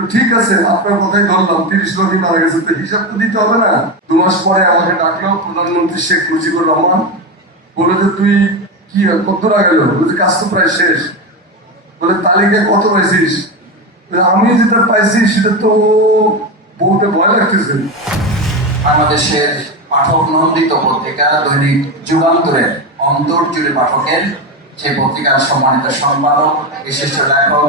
তো ঠিক আছে, আপনার কথাই ধরলাম, তিরিশ লোকই মারা গেছে, তো হিসাব তো দিতে হবে না। দু মাস পরে আমাকে ডাকলো, প্রধানমন্ত্রী শেখ মুজিবুর রহমান, বলে যে, তুই কি, কত গেল? বলছে কাজ তো প্রায় শেষ। বলে তালিকায় কত পাইছিস? আমি যেটা পাইছি, সেটা তো বলতে ভয় লাগতেছে। বাংলাদেশের পাঠক নন্দিত পত্রিকা দৈনিক যুগান্তরের অন্তর জুড়ে পাঠকের সেই পত্রিকার সম্মানিত সম্পাদক, বিশিষ্ট লেখক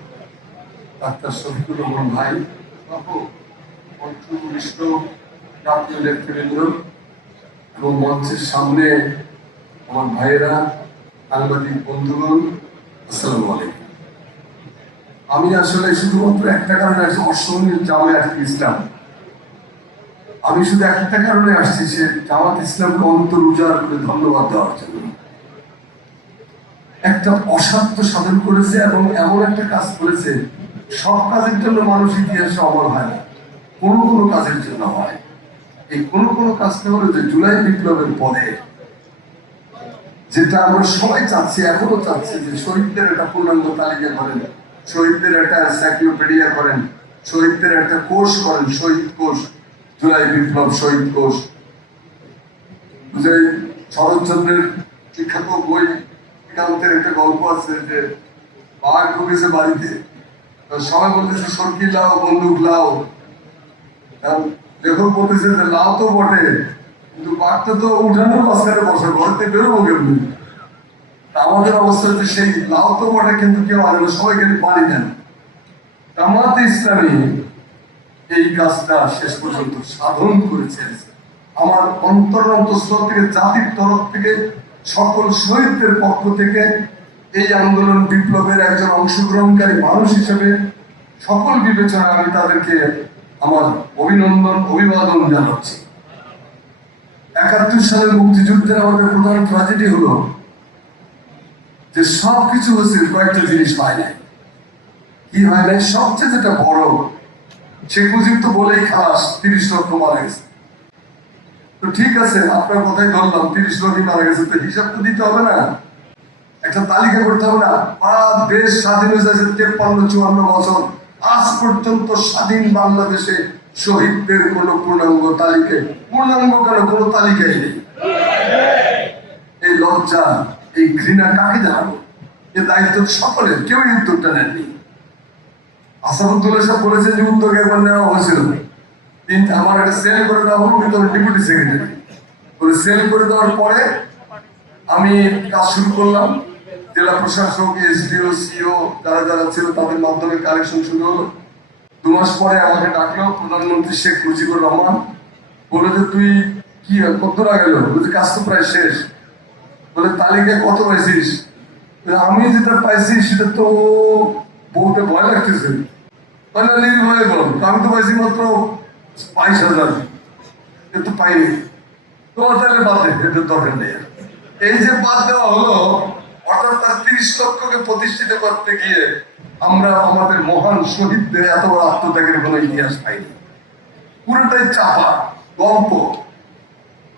ডাক্তার শফিকুর রহমান ভাই জাতীয় নেতৃবৃন্দ এবং মঞ্চের সামনে আমার ভাইয়েরা সাংবাদিক বন্ধুগণ আলাইকুম। আমি আসলে শুধুমাত্র একটা কারণে আসছি অসংখ্য জামায় আসছি ইসলাম। আমি শুধু একটা কারণে আসছি, সে জামাত ইসলামকে অন্তর উজাড় করে ধন্যবাদ দেওয়ার জন্য। একটা অসাধ্য সাধন করেছে এবং এমন একটা কাজ করেছে সব কাজের জন্য মানুষ ইতিহাসে অমর হয় না। কোনো কোনো কাজের জন্য হয়। এই কোনো কোনো কাজটা হলো যে জুলাই বিপ্লবের পরে যেটা আমরা সবাই চাচ্ছি, এখনও চাচ্ছি যে শহীদদের একটা পূর্ণাঙ্গ তালিকা করেন, শহীদদের একটা সাইক্লোপিডিয়া করেন, শহীদদের একটা কোষ করেন, শহীদ কোষ, জুলাই বিপ্লব শহীদ কোষ। যে শরৎচন্দ্রের বিখ্যাত বই একটা গল্প আছে যে, বাঘ ঢুকেছে বাড়িতে। সবাই বলতেছে, সরকি লাও, বন্দুক লাও। লেখক বলতেছে যে, লাও তো বটে, কিন্তু বাঘটা তো উঠানোর মাঝখানে বসে ঘরেতে বেরোবো কেমনি? আমাদের অবস্থা হচ্ছে সেই লাউ তো বটে, কিন্তু কেউ আনে না, সবাই কিন্তু পানি দেন। জামাতে ইসলামী এই কাজটা শেষ পর্যন্ত সাধন করেছে। আমার অন্তর অন্তঃস্থল থেকে, জাতির তরফ থেকে, সকল শহীদদের পক্ষ থেকে এই আন্দোলন বিপ্লবের একজন অংশগ্রহণকারী মানুষ হিসেবে সকল বিবেচনায় আমি তাদেরকে আমার অভিনন্দন, অভিবাদন জানাচ্ছি। একাত্তর সালের মুক্তিযুদ্ধের আমাদের প্রধান ট্রাজেডি হলো যে সব কিছু হচ্ছে কয়েকটা জিনিস হয় নাই। কি হয় নাই? সবচেয়ে যেটা বড় শেখ মুজিব তো বলেই খালাস, তিরিশ লক্ষ মারা গেছে। তো ঠিক আছে, আপনার কথাই ধরলাম, তিরিশ লক্ষই মারা গেছে, তো হিসাব তো দিতে হবে না। একটা তালিকা করতে হবে না। পাড়া দেশ স্বাধীন হয়ে যাচ্ছে তেপ্পান্ন, চুয়ান্ন বছর। আজ পর্যন্ত স্বাধীন বাংলাদেশে শহীদদের কোন পূর্ণাঙ্গ তালিকায় পূর্ণাঙ্গ কেন? কোনো তালিকাই নেই। এই লজ্জা, এই ঘৃণা কাকে জানাব? এ দায়িত্ব সকলের কেউ এই উদ্যোগটা নেননি। আসাদুদ্দৌলা সাহেব বলেছেন যে উদ্যোগ একবার নেওয়া হয়েছিল। তিন আমার একটা সেল করে দেওয়া হলো, কিন্তু ডেপুটি সেক্রেটারি। সেল করে দেওয়ার পরে আমি কাজ শুরু করলাম। জেলা প্রশাসক, এসডিও, সিও যারা যারা ছিল তাদের মাধ্যমে কালেকশন শুরু হলো। দু মাস পরে আমাকে ডাকলো, প্রধানমন্ত্রী শেখ মুজিবুর রহমান। বলে যে, তুই কি, কত গেল বলছে কাজ তো প্রায় শেষ। বলে তালিকায় কত পাইছিস? আমি যেটা পাইছি সেটা তো বলতে ভয় লাগতেছে। তাহলে নির্ভয় বল আমি তো পাইছি মাত্র বাইশ হাজার। কিন্তু পাইনি। তোমার তাহলে বাদ এদের দরকার নেই। এই যে বাদ দেওয়া হলো অর্থাৎ তার তিরিশ লক্ষকে প্রতিষ্ঠিত করতে গিয়ে আমরা আমাদের মহান শহীদদের এত বড় আত্মত্যাগের কোনো ইতিহাস পাইনি। পুরোটাই চাপা, গল্প।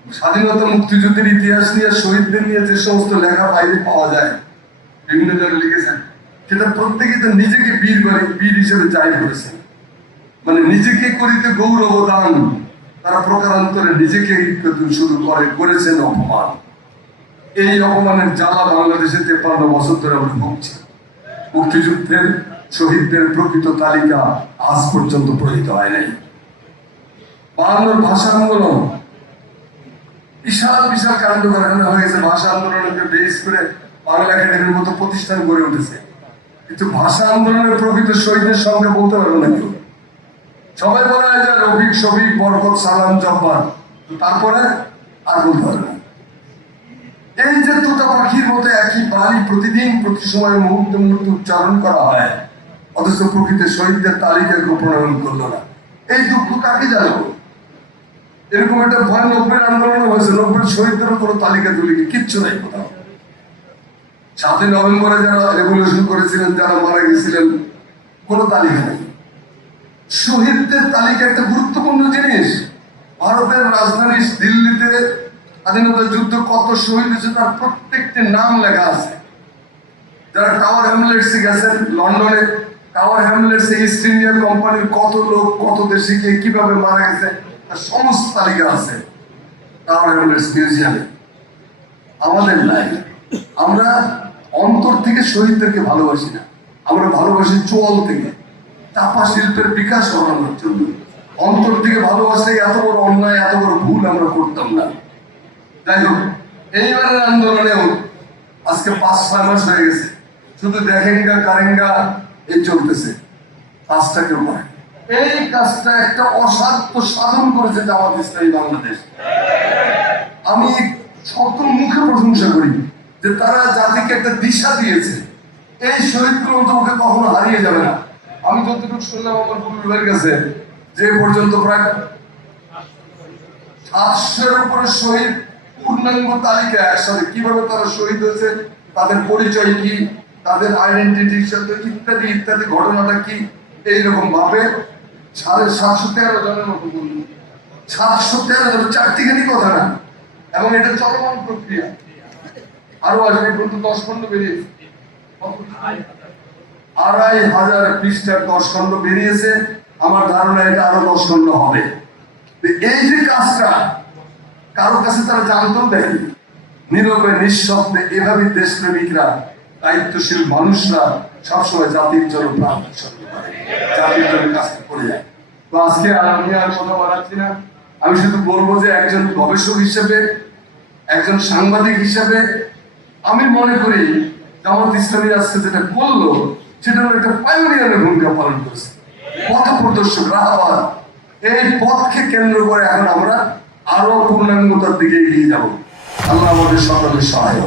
স্বাধীনতা মুক্তিযুদ্ধের ইতিহাস নিয়ে শহীদদের নিয়ে যে সমস্ত লেখা বাইরে পাওয়া যায়, বিভিন্ন জনে লিখেছেন, সেটা প্রত্যেকে তো নিজেকে বীর করে, বীর হিসেবে যাই করেছে মানে নিজেকে করিতে গৌরব দান, তারা প্রকারান্তরে নিজেকে শুরু করে, করেছেন অপমান। এই অপমানের জ্বালা বাংলাদেশে তেপান্ন বছর ধরে আমরা ভুগছি। মুক্তিযুদ্ধের শহীদদের প্রকৃত তালিকা আজ পর্যন্ত প্রহিত হয় নাই। বাংলার ভাষা আন্দোলন বিশাল বিশাল কাণ্ড কারখানা হয়েছে। ভাষা আন্দোলনকে বেস করে বাংলা একাডেমির মতো প্রতিষ্ঠান গড়ে উঠেছে। কিন্তু ভাষা আন্দোলনের প্রকৃত শহীদের সঙ্গে বলতে পারব না কেউ। সবাই বলা হয় যে রফিক, শফিক, বরকত, সালাম, জব্বার। তারপরে আর বলতে এই যে তোতা পাখির মতো একই বাণী প্রতিদিন প্রতি সময় মুহূর্তে মুহূর্তে উচ্চারণ করা হয়, অথচ প্রকৃতির শহীদদের তালিকা কেউ প্রণয়ন করল না। এই দুঃখ কাকে জানাব এরকম একটা ভয় নব্বই আন্দোলন হয়েছে নব্বই শহীদদেরও কোনো তালিকা তুলি কিচ্ছু নাই কোথাও। সাতই নভেম্বরে যারা রেভলিউশন করেছিলেন, যারা মারা গেছিলেন, কোনো তালিকা নেই। শহীদদের তালিকা একটা গুরুত্বপূর্ণ জিনিস। ভারতের রাজধানী দিল্লিতে স্বাধীনতা যুদ্ধ কত শহীদ হয়েছে তার প্রত্যেকটি নাম লেখা আছে। যারা টাওয়ার হ্যামলেটসে গেছেন লন্ডনে টাওয়ার হ্যামলেটসে ইস্ট ইন্ডিয়া কোম্পানির কত লোক, কত দেশে গিয়ে কীভাবে মারা গেছে, তার সমস্ত তালিকা আছে টাওয়ার হ্যামলেটস মিউজিয়ামে আমাদের নাই। আমরা অন্তর থেকে শহীদদেরকে ভালোবাসি না। আমরা ভালোবাসি চোয়াল থেকে। চাপা শিল্পের বিকাশ করানোর জন্য। অন্তর থেকে ভালোবাসে এত বড় অন্যায়, এত বড় ভুল আমরা করতাম না। যাই হোক, এইবারের আন্দোলনেও আজকে পাঁচ, ছয় মাস হয়ে গেছে। শুধু কারেঙ্গা এই চলতেছে। কাজটা কেউ করে এই কাজটা একটা অসাধ্য সাধন করেছে জামাত ইসলামী বাংলাদেশ। আমি শত মুখে প্রশংসা করি যে তারা জাতিকে একটা দিশা দিয়েছে। এই শহীদগুলো তোমাকে কখনো হারিয়ে যাবে না। আমি যতটুকু শুনলাম, আমার পূর্বের কাছে যে পর্যন্ত প্রায় সাতশোর উপরে শহীদ পূর্ণাঙ্গ তালিকা একসাথে কীভাবে তারা শহীদ হয়েছে, তাদের পরিচয় কি, তাদের আইডেন্টিটির সাথে ইত্যাদি ইত্যাদি ঘটনাটা কি, এইরকম ভাবে সাড়ে সাতশো তেরো জনের মতো বলল সাতশো তেরো জন চারটিখানি কথা না, এবং এটা চলমান প্রক্রিয়া। আরও আসবে কিন্তু দশ খন্ড বেরিয়েছে। আড়াই হাজার পৃষ্ঠার দশ খন্ড বেরিয়েছে, আমার ধারণা এটা আরও দশ খন্ড হবে। এই যে কাজটা কারও কাছে তারা জানতেও দেয়নি। নীরবে, নিঃশব্দে এভাবে দেশপ্রেমিকরা, দায়িত্বশীল মানুষরা সবসময় জাতির জন্য জাতির জন্য কাজটা করে যায়। তো আজকে আর আমি আর কথা বাড়াচ্ছি না। আমি শুধু বলব যে একজন গবেষক হিসেবে, একজন সাংবাদিক হিসেবে, আমি মনে করি জামাত ইসলামী আজকে যেটা করল, সেটা একটা পাইওনিয়ারের ভূমিকা পালন করেছে। পথ প্রদর্শক রাহাবার এই পথকে কেন্দ্র করে এখন আমরা আরও পূর্ণাঙ্গতার দিকে এগিয়ে যাব। আল্লাহ আমাদের সকলের সহায়